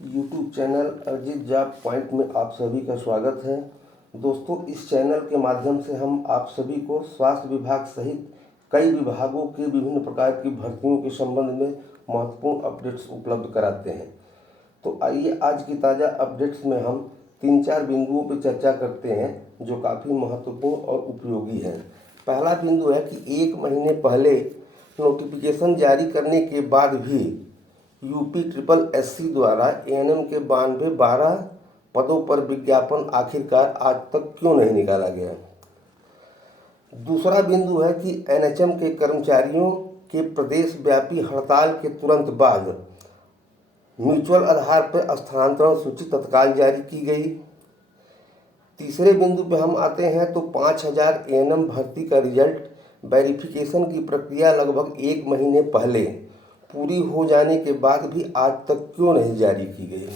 YouTube channel Arijit job point में आप सभी का स्वागत है। दोस्तों, इस चैनल के माध्यम से हम आप सभी को स्वास्थ्य विभाग सहित कई विभागों के विभिन्न प्रकार की भर्तियों के संबंध में महत्वपूर्ण अपडेट्स उपलब्ध कराते हैं। तो आइए आज की ताज़ा अपडेट्स में हम 3-4 बिंदुओं पर चर्चा करते हैं जो काफ़ी महत्वपूर्ण और उपयोगी हैं। पहला बिंदु है कि 1 महीने पहले नोटिफिकेशन जारी करने के बाद भी यूपी SSS द्वारा एएनएम के 92-12 पदों पर विज्ञापन आखिरकार आज तक क्यों नहीं निकाला गया। दूसरा बिंदु है कि एनएचएम के कर्मचारियों के प्रदेश व्यापी हड़ताल के तुरंत बाद म्यूचुअल आधार पर स्थानांतरण सूची तत्काल जारी की गई। तीसरे बिंदु पे हम आते हैं तो 5000 एएनएम भर्ती का रिजल्ट वेरिफिकेशन की प्रक्रिया लगभग 1 महीने पहले पूरी हो जाने के बाद भी आज तक क्यों नहीं जारी की गई।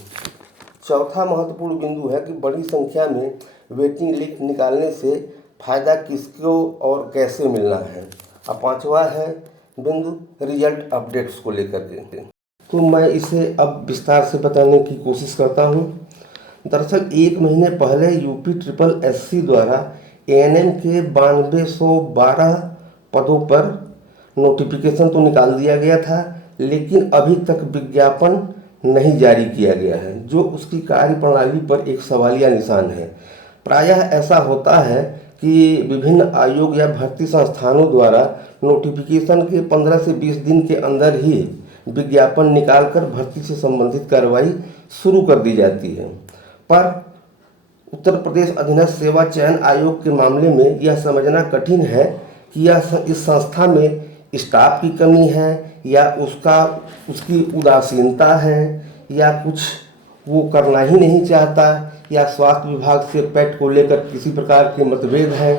चौथा महत्वपूर्ण बिंदु है कि बड़ी संख्या में वेटिंग लिस्ट निकालने से फायदा किसको और कैसे मिलना है। अब पांचवा है बिंदु रिजल्ट अपडेट्स को लेकर के, तो मैं इसे अब विस्तार से बताने की कोशिश करता हूं। दरअसल 1 महीने पहले यूपी SSS द्वारा एएनएम के 9212 पदों पर नोटिफिकेशन तो निकाल दिया गया था, लेकिन अभी तक विज्ञापन नहीं जारी किया गया है, जो उसकी कार्यप्रणाली पर एक सवालिया निशान है। प्रायः ऐसा होता है कि विभिन्न आयोग या भर्ती संस्थानों द्वारा नोटिफिकेशन के 15 से 20 दिन के अंदर ही विज्ञापन निकालकर भर्ती से संबंधित कार्रवाई शुरू कर दी जाती है। पर उत्तर प्रदेश अधीनस्थ सेवा चयन आयोग के मामले में यह समझना कठिन है कि इस संस्था में स्टाफ की कमी है या उसकी उदासीनता है या कुछ वो करना ही नहीं चाहता या स्वास्थ्य विभाग से पेट को लेकर किसी प्रकार के मतभेद हैं।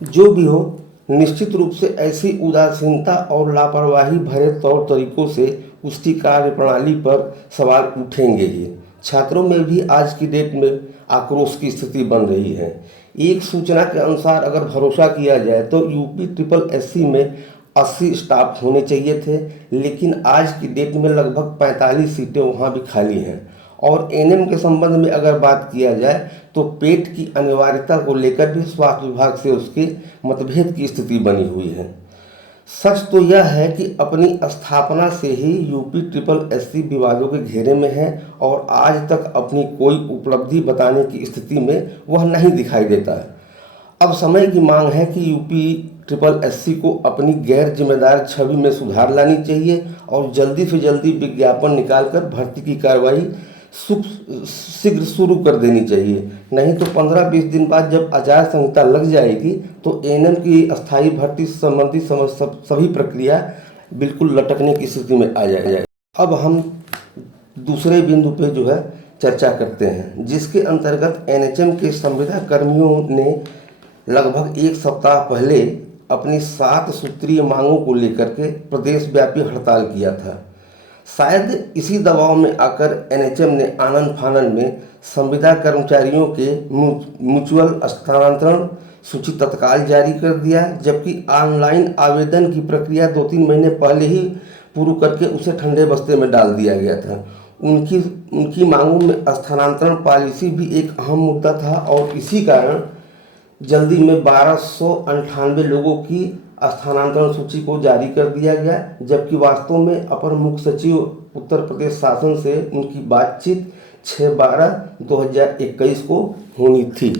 जो भी हो, निश्चित रूप से ऐसी उदासीनता और लापरवाही भरे तौर तरीकों से उसकी कार्यप्रणाली पर सवाल उठेंगे ही। छात्रों में भी आज की डेट में आक्रोश की स्थिति बन रही है। एक सूचना के अनुसार अगर भरोसा किया जाए तो यूपी SSS में 80 स्टाफ होने चाहिए थे, लेकिन आज की डेट में लगभग 45 सीटें वहां भी खाली हैं। और एएनएम के संबंध में अगर बात किया जाए तो पेट की अनिवार्यता को लेकर भी स्वास्थ्य विभाग से उसके मतभेद की स्थिति बनी हुई है। सच तो यह है कि अपनी स्थापना से ही यूपी SSS विवादों के घेरे में है और आज तक अपनी कोई उपलब्धि बताने की स्थिति में वह नहीं दिखाई देता है। अब समय की मांग है कि यूपी SSS को अपनी गैर जिम्मेदार छवि में सुधार लानी चाहिए और जल्दी से जल्दी विज्ञापन निकालकर भर्ती की कार्रवाई शीघ्र शुरू कर देनी चाहिए। नहीं तो 15-20 दिन बाद जब आचार संहिता लग जाएगी तो एएनएम की अस्थायी भर्ती संबंधी सभी प्रक्रिया बिल्कुल लटकने की स्थिति में आ जाएगी। अब हम दूसरे बिंदु पे जो है चर्चा करते हैं, जिसके अंतर्गत एनएचएम के संविदा कर्मियों ने लगभग 1 सप्ताह पहले अपनी 7 सूत्रीय मांगों को लेकर के प्रदेश व्यापी हड़ताल किया था। शायद इसी दबाव में आकर एनएचएम ने आनन फानन में संविदा कर्मचारियों के म्यूचुअल स्थानांतरण सूची तत्काल जारी कर दिया, जबकि ऑनलाइन आवेदन की प्रक्रिया 2-3 महीने पहले ही पूरी करके उसे ठंडे बस्ते में डाल दिया गया था। उनकी मांगों में स्थानांतरण पॉलिसी भी एक अहम मुद्दा था और इसी कारण जल्दी में 1298 लोगों की स्थानांतरण सूची को जारी कर दिया गया, जबकि वास्तव में अपर मुख्य सचिव उत्तर प्रदेश शासन से उनकी बातचीत 6/12/2021 को होनी थी।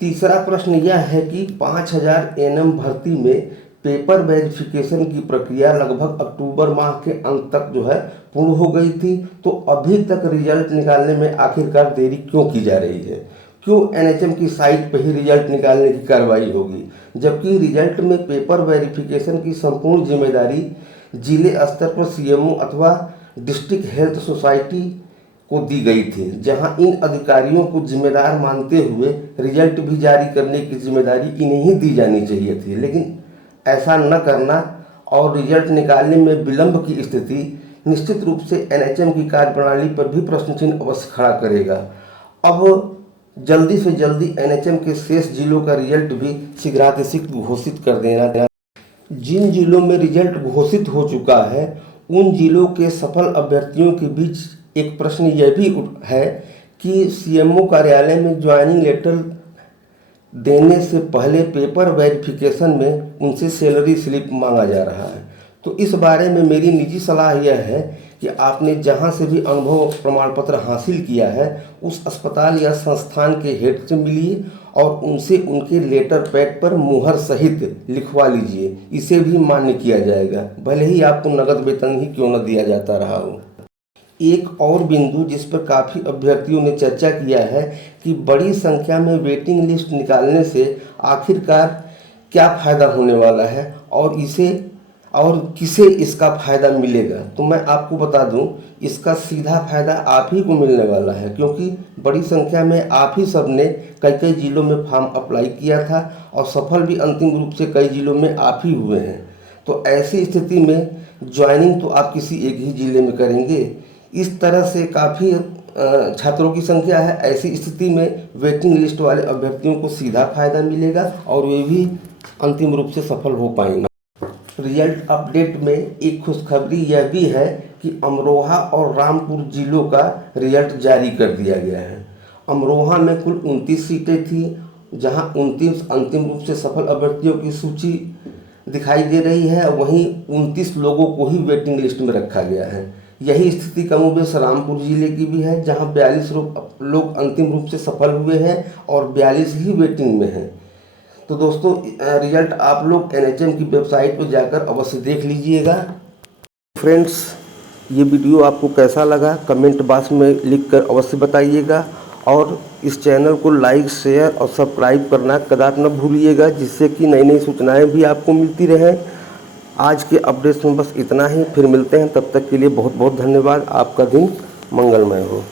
तीसरा प्रश्न यह है कि 5000 एएनएम भर्ती में पेपर वेरिफिकेशन की प्रक्रिया लगभग अक्टूबर माह के अंत तक जो है पूर्ण हो गई थी, तो अभी तक रिजल्ट निकालने में आखिरकार देरी क्यों की जा रही है। क्यों एनएचएम की साइट पर ही रिजल्ट निकालने की कार्रवाई होगी, जबकि रिजल्ट में पेपर वेरिफिकेशन की संपूर्ण जिम्मेदारी जिले स्तर पर सीएमओ अथवा डिस्ट्रिक्ट हेल्थ सोसाइटी को दी गई थी, जहां इन अधिकारियों को जिम्मेदार मानते हुए रिजल्ट भी जारी करने की जिम्मेदारी इन्हें ही दी जानी चाहिए थी। लेकिन ऐसा न करना और रिजल्ट निकालने में विलंब की स्थिति निश्चित रूप से एनएचएम की कार्यप्रणाली पर भी प्रश्न चिन्ह अवश्य खड़ा करेगा। अब जल्दी से जल्दी एनएचएम के शेष जिलों का रिजल्ट भी शीघ्रातिशीघ्र घोषित कर देना। जिन जिलों में रिजल्ट घोषित हो चुका है उन जिलों के सफल अभ्यर्थियों के बीच एक प्रश्न यह भी है कि सीएमओ कार्यालय में ज्वाइनिंग लेटर देने से पहले पेपर वेरिफिकेशन में उनसे सैलरी स्लिप मांगा जा रहा है। तो इस बारे में मेरी निजी सलाह यह है कि आपने जहां से भी अनुभव प्रमाण पत्र हासिल किया है उस अस्पताल या संस्थान के हेड से मिलिए और उनसे उनके लेटर पैड पर मुहर सहित लिखवा लीजिए। इसे भी मान्य किया जाएगा, भले ही आपको नगद वेतन ही क्यों न दिया जाता रहा हो। एक और बिंदु जिस पर काफ़ी अभ्यर्थियों ने चर्चा किया है कि बड़ी संख्या में वेटिंग लिस्ट निकालने से आखिरकार क्या फ़ायदा होने वाला है और किसे इसका फ़ायदा मिलेगा। तो मैं आपको बता दूं, इसका सीधा फ़ायदा आप ही को मिलने वाला है, क्योंकि बड़ी संख्या में आप ही सब ने कई ज़िलों में फॉर्म अप्लाई किया था और सफल भी अंतिम रूप से कई ज़िलों में आप ही हुए हैं। तो ऐसी स्थिति में ज्वाइनिंग तो आप किसी एक ही ज़िले में करेंगे। इस तरह से काफ़ी छात्रों की संख्या है। ऐसी स्थिति में वेटिंग लिस्ट वाले अभ्यर्थियों को सीधा फायदा मिलेगा और वे भी अंतिम रूप से सफल हो पाएंगे। रिजल्ट अपडेट में एक खुशखबरी यह भी है कि अमरोहा और रामपुर जिलों का रिजल्ट जारी कर दिया गया है। अमरोहा में कुल 29 सीटें थी, जहां 29 अंतिम रूप से सफल अभ्यर्थियों की सूची दिखाई दे रही है। वहीं 29 लोगों को ही वेटिंग लिस्ट में रखा गया है। यही स्थिति कमोबेश रामपुर जिले की भी है, जहां 42 लोग अंतिम रूप से सफल हुए हैं और 42 ही वेटिंग में हैं। तो दोस्तों, रिजल्ट आप लोग NHM की वेबसाइट पर जाकर अवश्य देख लीजिएगा। फ्रेंड्स, ये वीडियो आपको कैसा लगा कमेंट बॉक्स में लिखकर अवश्य बताइएगा और इस चैनल को लाइक, शेयर और सब्सक्राइब करना कदापि न भूलिएगा, जिससे कि नई नई सूचनाएं भी आपको मिलती रहें। आज के अपडेट्स में बस इतना ही, फिर मिलते हैं। तब तक के लिए बहुत बहुत धन्यवाद। आपका दिन मंगलमय हो।